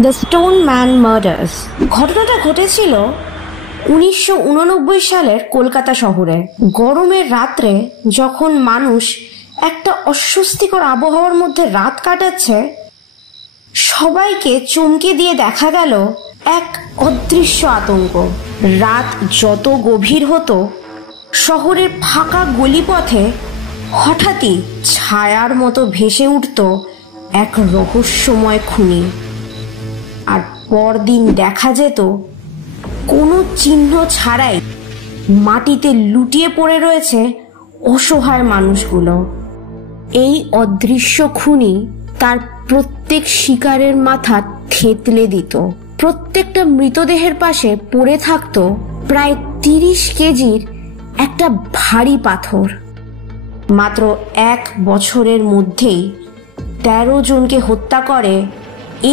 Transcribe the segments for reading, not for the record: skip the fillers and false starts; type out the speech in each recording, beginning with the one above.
The stone man murders. ঘটনাটা ঘটেছিল 1989 সালের কলকাতা শহরে। গরমের রাত্রে যখন মানুষ একটা অস্বস্তিকর আবহাওয়ার মধ্যে রাত কাটাচ্ছে, সবাইকে চমকে দিয়ে দেখা গেল এক অদৃশ্য আতঙ্ক। রাত যত গভীর হতো, শহরের ফাঁকা গলিপথে হঠাৎই ছায়ার মতো ভেসে উঠত এক রহস্যময় খুনি। আর পরদিন দেখা যেত কোনো চিহ্ন ছাড়াই মাটিতে লুটিয়ে পড়ে রয়েছে অসহায় মানুষগুলো। এই অদৃশ্য খুনি তার প্রত্যেক শিকারের মাথা থেতলে দিত। প্রত্যেকটা মৃতদেহের পাশে পড়ে থাকত প্রায় 30 কেজির একটা ভারী পাথর। মাত্র 1 বছরের মধ্যেই 13 জনকে হত্যা করে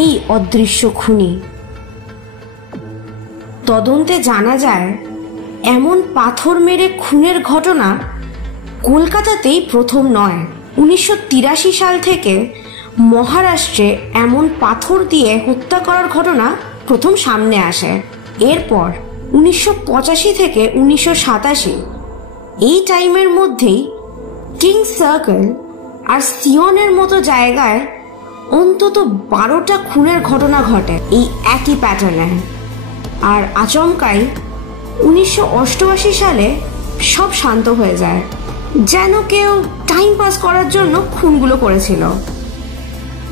এই অদৃশ্য খুনি। তদন্তে জানা যায়, এমন পাথর মেরে খুনের ঘটনা কলকাতাতেই প্রথম নয়। 1983 সাল থেকে মহারাষ্ট্রে এমন পাথর দিয়ে হত্যা করার ঘটনা প্রথম সামনে আসে। এরপর 1985 থেকে 1987 এই টাইমের মধ্যেই কিংস সার্কেল আর সিয়নের মতো জায়গায় অন্তত 12টা খুনের ঘটনা ঘটে এই একই প্যাটার্নে। আর আচমকাই 1988 সালে সব শান্ত হয়ে যায়, যেন কেউ টাইম পাস করার জন্য খুনগুলো করেছিল।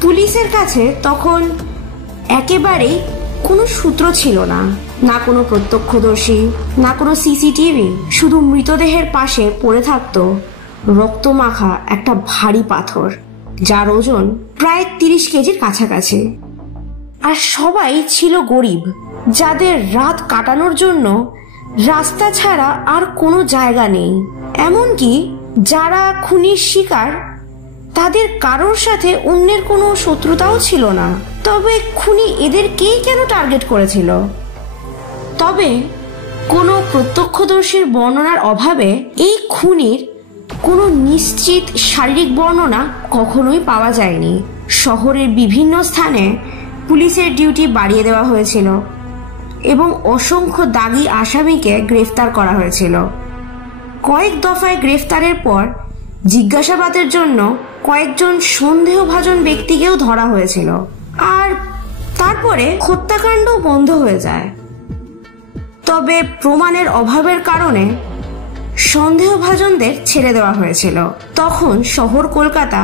পুলিশের কাছে তখন একেবারেই কোনো সূত্র ছিল না, না কোনো প্রত্যক্ষদর্শী, না কোনো সিসিটিভি। শুধু মৃতদেহের পাশে পড়ে থাকতো রক্তমাখা একটা ভারী পাথর, যার ওজন প্রায় 30 কেজির কাছাকাছি। আর সবাই ছিল গরিব, যাদের রাত কাটানোর জন্য রাস্তা ছাড়া আর কোনো জায়গা নেই। এমনকি যারা খুনির শিকার, তাদের কারোর সাথে অন্যের কোনো শত্রুতাও ছিল না। তবে খুনি এদেরকেই কেন টার্গেট করেছিল? তবে কোনো প্রত্যক্ষদর্শীর বর্ণনার অভাবে এই খুনির কোনো নিশ্চিত শারীরিক বর্ণনা কখনোই পাওয়া যায়নি। শহরের বিভিন্ন স্থানে পুলিশের ডিউটি বাড়িয়ে দেওয়া হয়েছিল এবং অসংখ্য দাগী আসামিকে গ্রেফতার করা হয়েছিল। কয়েক দফায় গ্রেফতারের পর জিজ্ঞাসাবাদের জন্য কয়েকজন সন্দেহভাজন ব্যক্তিকেও ধরা হয়েছিল, আর তারপরে হত্যাকাণ্ড বন্ধ হয়ে যায়। তবে প্রমাণের অভাবের কারণে সন্দেহভাজনদের ছেড়ে দেওয়া হয়েছিল। তখন শহর কলকাতা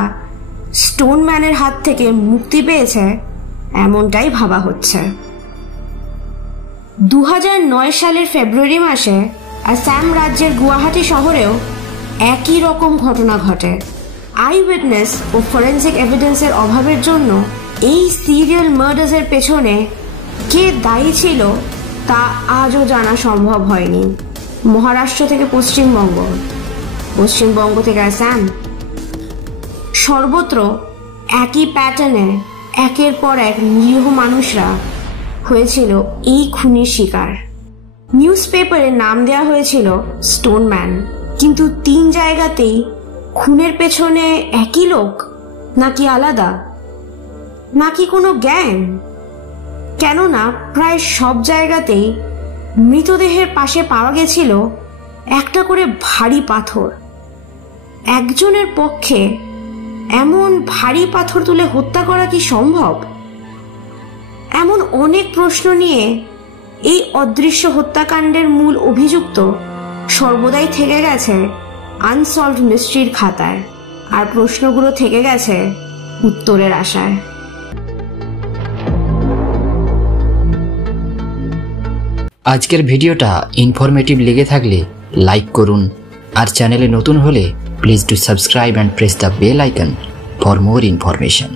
স্টোন ম্যানের হাত থেকে মুক্তি পেয়েছে এমনটাই ভাবা হচ্ছে। 2009 সালের ফেব্রুয়ারি মাসে আসাম রাজ্যের গুয়াহাটি শহরেও একই রকম ঘটনা ঘটে। আই উইটনেস ও ফরেন্সিক এভিডেন্সের অভাবের জন্য এই সিরিয়াল মার্ডার্সের পেছনে কে দায়ী ছিল তা আজও জানা সম্ভব হয়নি। মহারাষ্ট্র থেকে পশ্চিমবঙ্গ, পশ্চিমবঙ্গ থেকে আসাম, সর্বত্র একই প্যাটার্নে একের পর এক নিরীহ মানুষরা হয়েছিল এই খুনির শিকার। নিউজ পেপারে নাম দেওয়া হয়েছিল স্টোন ম্যান, কিন্তু 3 জায়গাতেই খুনের পেছনে একই লোক, নাকি আলাদা, নাকি কোনো গ্যাং? কেননা প্রায় সব জায়গাতেই মৃতদেহের পাশে পাওয়া গেছিল একটা করে ভারী পাথর। একজনের পক্ষে এমন ভারী পাথর তুলে হত্যা করা কি সম্ভব? এমন অনেক প্রশ্ন নিয়ে এই অদৃশ্য হত্যাকাণ্ডের মূল অভিযুক্ত সর্বদাই থেকে গেছে আনসলভড মিস্ট্রির খাতায়, আর প্রশ্নগুলো থেকে গেছে উত্তরের আশায়। আজকের ভিডিওটা ইনফরমেটিভ লেগে থাকলে লাইক করুন, আর চ্যানেলে নতুন হলে please do subscribe and press the bell icon for more information.